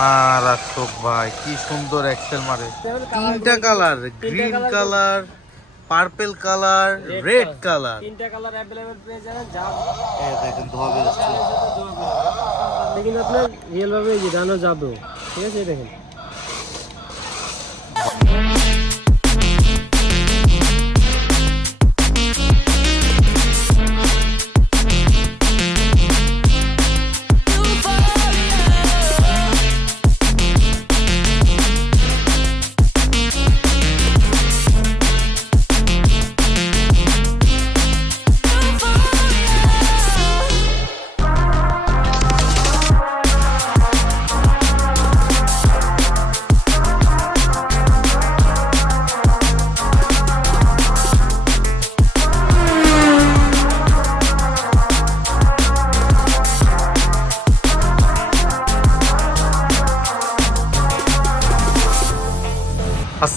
মারাত্মক ভাই কি সুন্দর এক্সেল মারে। তিনটা colour green colour purple colour red colour তিনটা কালার अवेलेबल পেয়ে যাবেন যা দেখেন ধোয়া বেরোচ্ছে। কিন্তু আপনার রিয়েল ভাবে জানো যাবে ঠিক আছে দেখেন।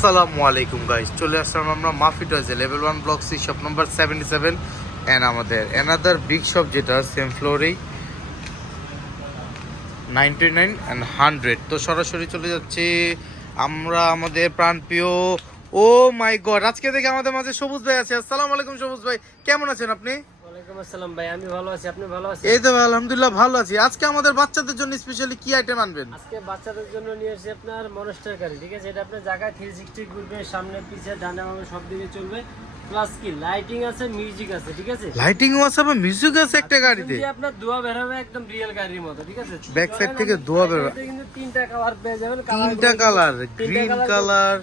আসসালামু আলাইকুম গাইস চলে আসলাম আমরা মাফি টয়েজে level one block C shop number seventy seven and আমাদের অ্যানাদার বিগ শপ যেটা সেম ফ্লোরেই নাইনটি নাইন অ্যান্ড হান্ড্রেড তো সরাসরি চলে যাচ্ছে আমরা আমাদের প্রাণপ্রিয়। ও মাই গড আজকে দেখে আমাদের মাঝে সবুজ ভাই আছে। আসসালামু আলাইকুম সবুজ ভাই। কেমন আছেন আপনি? ভাই আমি ভালো আছি আপনি ভালো আছেন? এই তো আলহামদুলিল্লাহ ভালো আছি। আজকে আমাদের বাচ্চাদের জন্য স্পেশালি কি আইটেম আনবেন? আজকে বাচ্চাদের জন্য নিয়ে এসেছি আপনার মনস্টার গাড়ি ঠিক আছে? এটা আপনার জায়গায় থ্রি সিক্সটি ঘুরবে সামনে পিছে ডানে বামে সব দিকে চলবে। প্লাস কি লাইটিং আছে মিউজিক আছে ঠিক আছে? আবার মিউজিক আছে একটা গাড়িতে। আপনার বের হবে একদম রিয়েল গাড়ির মতো ঠিক আছে? Back side থেকে ধোঁয়া বের হবে। কিন্তু তিনটা কালার পেয়ে যাবেন তিনটা colour green colour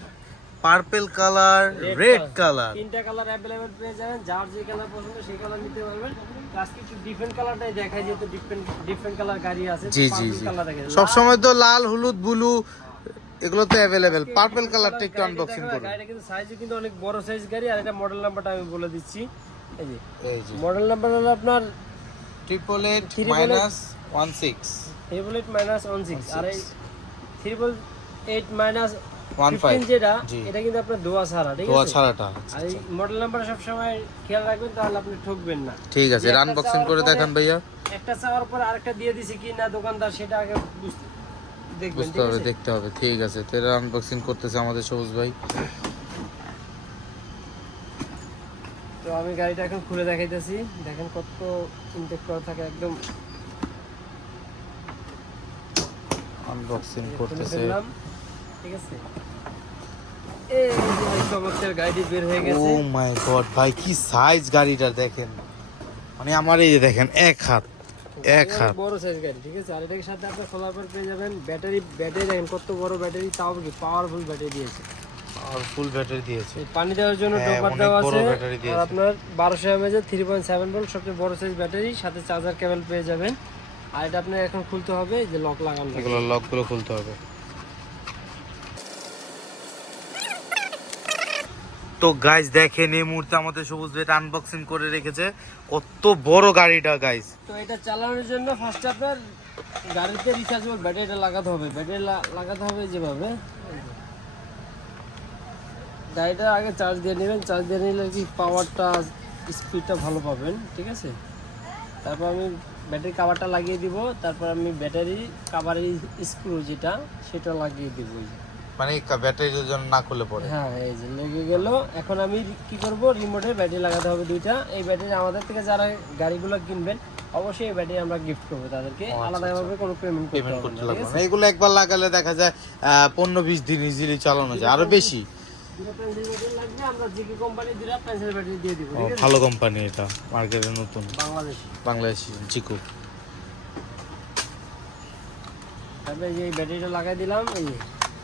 purple colour red colour. তিনটা কালার অ্যাভেলেবেল পেয়ে যাবেন যার যে কালার পছন্দ সেই কালার নিতে পারবেন। প্লাস কিছু ডিফারেন্ট কালারটাই দেখায় যেহেতু ডিফারেন্ট ডিফারেন্ট কালার গাড়ি আছে জি জি সব সময় তো লাল হলুদ ব্লু এগুলো তো অ্যাভেলেবেল পার্পল কালারটা একটু আনবক্সিং করুন। গাড়িটা কিন্তু সাইজে কিন্তু অনেক বড় সাইজ গাড়ি আর এটা মডেল নাম্বারটা আমি বলে দিচ্ছি। এই যে এই যে। মডেল নাম্বার হলো আপনার triple eight minus one six triple eight minus one six আর এই triple eight minus one five fifteen যেটা এটা কিন্তু আপনার দোয়া ছাড়া ঠিক ধোয়া আছে? ছাড়াটা। আর মডেল নাম্বার সবসময় খেয়াল রাখবেন তাহলে আপনি ঠকবেন না। ঠিক আছে একটা আনবক্সিং করে দেখান ভাইয়া। একটা চাওয়ার পর আরেকটা দিয়ে দিছি কি না দোকানদার সেটা আগে বুঝতে বুঝতে হবে দেখতে হবে ঠিক আছে। তো এটা আনবক্সিং করতেছে আমাদের সবুজ ভাই। তো আমি গাড়িটা এখন খুলে দেখাইতেছি। দেখেন কত ইনটেক করা থাকে একদম। আনবক্সিং করতেছে। ঠিক আছে? এই চমৎকার গাড়িটি বের হয়ে ও মাই গড ভাই কি সাইজ গাড়িটা দেখেন। মানে আমার এই যে দেখেন এক হাত এক হাত। বড় সাইজ গাড়ি ঠিক আছে? আর এটার সাথে আপনি খোলার পর পেয়ে যাবেন। ব্যাটারি ব্যাটারি দেখেন কত বড় ব্যাটারি তাও কি পাওয়ারফুল ব্যাটারি দিয়েছে। আর ফুল ব্যাটারি দিয়েছে পানি দেওয়ার জন্য হ্যাঁ, ডোপার দেওয়া আছে। ব্যাটারি আর আপনার বারোশো এমএজ এর থ্রি পয়েন্ট সেভেন ভোল্ট সবচেয়ে বড় সাইজ ব্যাটারি সাথে চার্জার কেবল পেয়ে যাবেন। আর এটা আপনার এখন খুলতে হবে যে লক লাগানো। এগুলো লকগুলো খুলতে হবে। তো গাইস দেখেন এই মুহূর্তে আমাদের সবুজ ভাই আনবক্সিং করে রেখেছে। কত বড় গাড়িটা গাইস তো এটা চালানোর জন্য ফার্স্ট আপনার গাড়িতে রিচার্জেবল ব্যাটারিটা লাগাতে হবে। ব্যাটারি লাগাতে হবে যেভাবে। গাড়িটা আগে চার্জ দিয়ে নেবেন। চার্জ দিয়ে নিলে কি পাওয়ারটা স্পিডটা ভালো পাবেন, ঠিক আছে? তারপর আমি ব্যাটারি কাভারটা লাগিয়ে দিব। তারপর আমি ব্যাটারি কাভারের স্ক্রু যেটা, সেটা লাগিয়ে দিব। মানে ব্যাটারি জন্য না খুলে পড়ে। হ্যাঁ এই যে লেগে গেল। এখন আমি কি করব? রিমোটে ব্যাটারি লাগাতে হবে দুইটা। এই ব্যাটারি আমাদের থেকে যারা গাড়িগুলো কিনবেন অবশ্যই এই ব্যাটারি আমরা গিফট করব তাদেরকে। আলাদাভাবে কোনো পেমেন্ট করতে পেমেন্ট করতে লাগবে না। এগুলো একবার লাগালে দেখা যায় আহ, পনেরো বিশ দিন ইজিলি চালানো যায়। আরও বেশি। ভালো কোম্পানি এটা। মার্কেটে নতুন। বাংলাদেশ। বাংলাদেশি জিকু। তারপরে এই ব্যাটারিটা লাগাই দিলাম এই।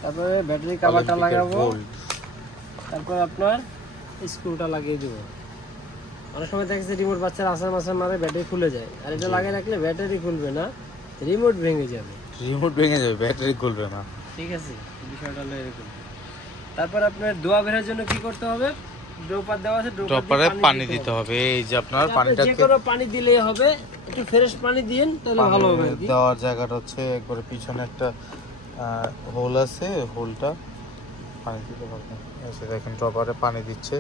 তারপরে ব্যাটারি কাভারটা লাগাবো। তারপর আপনার স্ক্রুটা লাগিয়ে দেবো। অনেক সময় দেখছে রিমোট বাচ্চারা আসার মাসার মারে ব্যাটারি খুলে যায়। আর এটা লাগিয়ে রাখলে ব্যাটারি খুলবে না রিমোট ভেঙে যাবে। রিমোট ভেঙে যাবে ব্যাটারি খুলবে না। ঠিক আছে বিষয়টা হলো এরকম। তারপর আপনার দোয়া বেরোর জন্য কি করতে হবে? ড্রপার দেওয়া আছে ড্রপার পানি দিতে হবে। এই যে আপনার পানিটা যে কোনো পানি দিলেই হবে একটু ফ্রেশ পানি দিন তাহলে ভালো হবে দেওয়ার জায়গাটা হচ্ছে একবারে পিছনে একটা হোল আছে হোলটা পানি দিতে পারবেন এসে দেখেন টপারে পানি দিচ্ছে।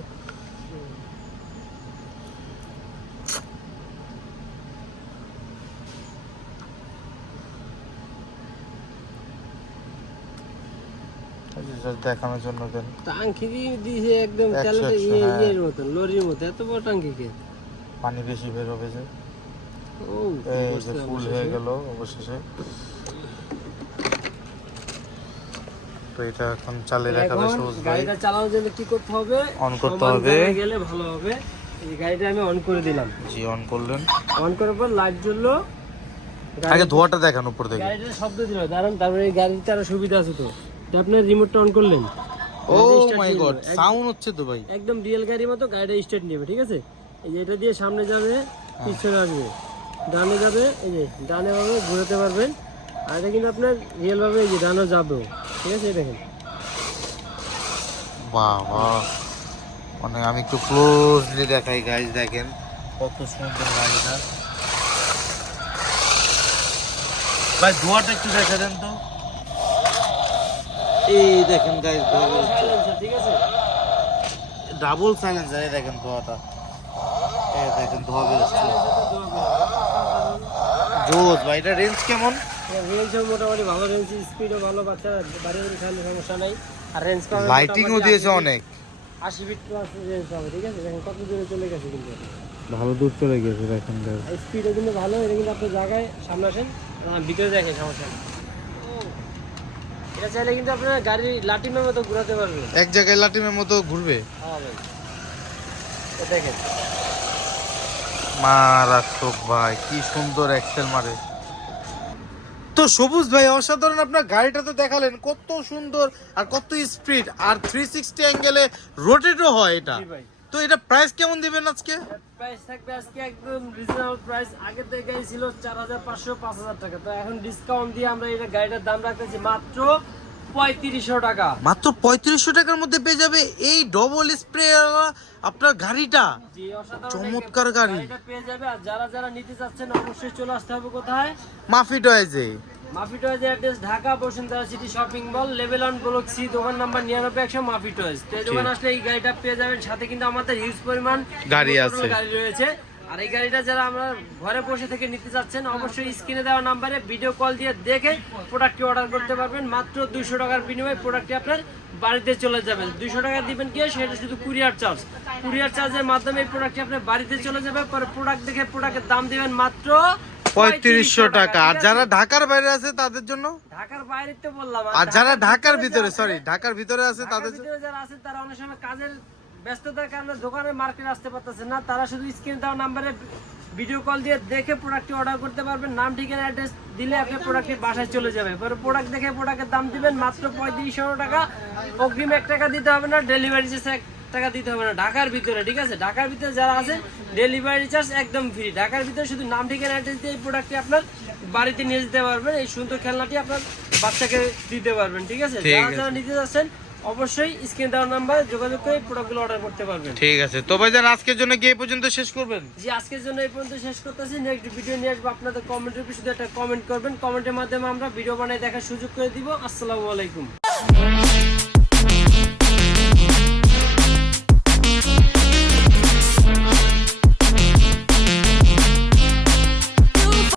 দেখানোর জন্য দেন। টাঙ্কি দিয়ে একদম তেলের ইয়ে হ্যাঁ। ইয়ের মতন লরির মতো। এত বড় টাঙ্কি কে? পানি বেশি বের হবে যে। ও এই যে ফুল হয়ে গেল অবশেষে। তো এটা এখন চালে দেখাবে সবুজ ভাই গাড়িটা চালানোর জন্য কি করতে হবে? On করতে হবে। গেলে ভালো হবে। এই গাড়িটা আমি অন করে দিলাম। জি অন করলেন। অন করার পর লাইট জ্বললো। আগে ধোয়াটা দেখান উপর থেকে। গাড়িটার শব্দ দিল। দাঁড়ান তারপরে এই গাড়িতে আরও সুবিধা আছে তো। আপনি রিমোটটা অন করলেন। ও গাড়িটা মাই গড সাউন্ড হচ্ছে তো ভাই। একদম রিয়েল গাড়ির মতো গাড়িটা স্টার্ট নেবে ঠিক আছে? এই যে এটা দিয়ে সামনে যাবে পিছনে আসবে। ডানে যাবে এই যে ডানে ভাবে ঘুরাতে পারবেন। আর এটা কিন্তু আপনার রিয়েল ভাবে এই যে ডানে যাবেও ঠিক আছে দেখেন। বাহ মানে আমি একটু ক্লোজলি দেখাই গাইজ দেখেন। কত সুন্দর গাড়িটা। ভাই ধোয়াটা একটু দেখা দেন তো। এই দেখেন Silencer, ঠিক আছে ডাবল সাইলেন্সার এই দেখেন ধোয়াটা এই দেখেন ধোয়া বেরোচ্ছে। জোস ভাই এটা রেঞ্জ কেমন? রেঞ্জও মোটামুটি ভালো রেঞ্জ স্পিডও ভালো বাচ্চারা বাড়ি বাড়ি খাইলে সমস্যা নাই। আর রেঞ্জ লাইটিংও দিয়েছে অনেক। আশি ফিট প্লাস রেঞ্জ পাবে ঠিক আছে? দেখেন কত দূরে চলে গেছে কিন্তু ভালো দূর চলে গেছে দেখেন গাইজ স্পিডও কিন্তু ভালো এটা কিন্তু আপনার জায়গায় সামনে আসেন আর ভিতরে দেখেন সমস্যা নেই। এটা চাইলে কিন্তু আপনার গাড়ির লাটিমের মতো ঘুরাতে পারবে এক জায়গায় লাটিমের মতো ঘুরবে? হ্যাঁ ভাই। দেখেন। মারাত্মক ভাই কি সুন্দর এক্সেল মারে। তো সবুজ ভাই অসাধারণ আপনার গাড়িটা তো দেখালেন কত সুন্দর আর কত স্পিড আর থ্রি সিক্সটি অ্যাঙ্গেলে রোটেটও হয় এটা। তো এটা প্রাইস কেমন দিবেন আজকে? প্রাইস থাকবে আজকে একদম রিজনেবল প্রাইস আগে থেকে ছিল চার হাজার পাঁচশো পাঁচ হাজার টাকা। তো এখন ডিসকাউন্ট দিয়ে আমরা এটা গাড়িটার দাম রাখতেছি মাত্র পঁয়ত্রিশশো টাকা। মাত্র পঁয়ত্রিশশো টাকার মধ্যে পেয়ে যাবে এই ডবল স্প্রে আপনার গাড়িটা। চমৎকার গাড়ি। পেয়ে যাবে। আর যারা যারা নিতে চাচ্ছেন অবশ্যই চলে আসতে হবে কোথায়? মাফি টয়েজে Mafi toys address Dhaka Bashundhara city shopping mall level one block C দোকান নাম্বার নিরানব্বই একশো মাফি টয়েজ তো এই দোকান আসলে এই গাড়িটা পেয়ে যাবেন। সাথে কিন্তু আমাদের হিউজ পরিমাণ গাড়ি আছে। গাড়ি রয়েছে। আর এই গাড়িটা যারা আমরা ঘরে বসে থেকে নিতে চাচ্ছেন অবশ্যই স্ক্রিনে দেওয়া নাম্বারে ভিডিও কল দিয়ে দেখে প্রোডাক্টটি অর্ডার করতে পারবেন। মাত্র দুশো টাকার বিনিময়ে প্রোডাক্টটি আপনার বাড়িতে চলে যাবে দুইশো টাকা দিবেন কি? সেটা শুধু কুরিয়ার চার্জ কুরিয়ার চার্জের মাধ্যমে এই প্রোডাক্টটি আপনার বাড়িতে চলে যাবে। পরে প্রোডাক্ট দেখে প্রোডাক্টের দাম দিবেন মাত্র পঁয়ত্রিশশো টাকা। আর যারা ঢাকার বাইরে আছে তাদের জন্য? ঢাকার বাইরে তো বললাম। আর যারা ঢাকার ভিতরে সরি ঢাকার ভিতরে আছে তাদের যারা আছে তারা অনেক সময় কাজের ব্যস্ততার কারণে দোকানে মার্কেট আসতে পারতেছে না। তারা শুধু স্ক্রিন দেওয়া নাম্বারে ভিডিও কল দিয়ে দেখে প্রোডাক্টটি অর্ডার করতে পারবেন। নাম ঠিকানা অ্যাড্রেস দিলে আপনি প্রোডাক্টটি বাসায় চলে যাবে। পরে প্রোডাক্ট দেখে প্রোডাক্টের দাম দিবেন মাত্র পঁয়ত্রিশশো টাকা। অগ্রিম এক টাকা দিতে হবে না ডেলিভারি চার্জ এক টাকা দিতে হবে না ঢাকার ভিতরে ঠিক আছে? ঢাকার ভিতরে যারা আছে ডেলিভারি চার্জ একদম ফ্রি ঢাকার ভিতরে শুধু নাম ঠিকানা অ্যাড্রেস দিয়ে এই প্রোডাক্টটি আপনার বাড়িতে নিয়ে যেতে পারবেন। এই সুন্দর খেলনাটি আপনার বাচ্চাকে দিতে পারবেন ঠিক আছে? যারা যারা নিতে যাচ্ছেন অবশ্যই স্ক্রিন দেওয়ার নাম্বার যোগাযোগ করে প্রোডাক্টগুলো অর্ডার করতে পারবেন। ঠিক আছে। তো ভাইজান আজকের জন্য কি এই পর্যন্ত শেষ করবেন? জি আজকের জন্য এই পর্যন্ত শেষ করতেছি। নেক্সট ভিডিও নিয়ে আসব আপনাদের কমেন্টের উপর শুধু একটা কমেন্ট করবেন। কমেন্টের মাধ্যমে আমরা ভিডিও বানাই দেখার সুযোগ করে দিব। আসসালামু আলাইকুম।